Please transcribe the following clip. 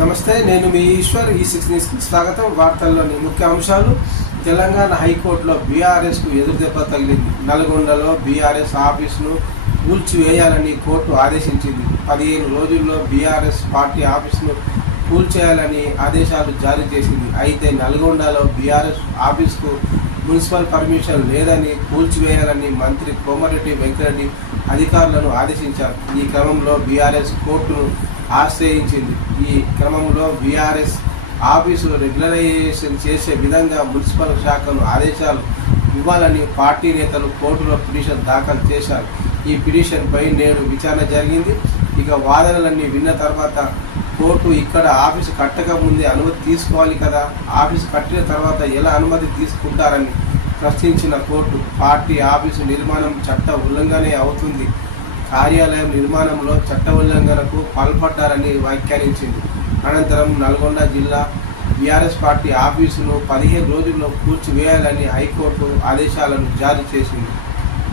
నమస్తే నేను మీ ఈశ్వర్. ఈ సిక్స్ న్యూస్కి స్వాగతం. వార్తల్లోని ముఖ్య అంశాలు. తెలంగాణ హైకోర్టులో బీఆర్ఎస్కు ఎదురుదెబ్బ తగిలింది. నల్గొండలో బీఆర్ఎస్ ఆఫీసును కూల్చివేయాలని కోర్టు ఆదేశించింది. పదిహేను రోజుల్లో బీఆర్ఎస్ పార్టీ ఆఫీసును కూల్చేయాలని ఆదేశాలు జారీ చేసింది. అయితే నల్గొండలో బీఆర్ఎస్ ఆఫీస్కు మున్సిపల్ పర్మిషన్ లేదని కూల్చివేయాలని మంత్రి కోమరెడ్డి వెంకరెడ్డి అధికారులను ఆదేశించారు. ఈ క్రమంలో బీఆర్ఎస్ కోర్టును ఆశ్రయించింది. ఈ క్రమంలో బీఆర్ఎస్ ఆఫీసు రెగ్యులరైజేషన్ చేసే విధంగా మున్సిపల్ శాఖను ఆదేశాలు ఇవ్వాలని పార్టీ నేతలు కోర్టులో పిటిషన్ దాఖలు చేశారు. ఈ పిటిషన్పై నేడు విచారణ జరిగింది. ఇక వాదనలన్నీ విన్న తర్వాత కోర్టు ఇక్కడ ఆఫీసు కట్టక ముందే అనుమతి తీసుకోవాలి కదా? ఆఫీసు కట్టిన తర్వాత ఎలా అనుమతి తీసుకుంటారని ప్రశ్నించిన కోర్టు పార్టీ ఆఫీసు నిర్మాణం చట్ట ఉల్లంఘనే అవుతుంది. కార్యాలయం నిర్మాణంలో చట్ట ఉల్లంఘనకు పాల్పడ్డారని వ్యాఖ్యానించింది. అనంతరం నల్గొండ జిల్లా బీఆర్ఎస్ పార్టీ ఆఫీసును పదిహేను రోజుల్లో కూల్చివేయాలని హైకోర్టు ఆదేశాలను జారీ చేసింది.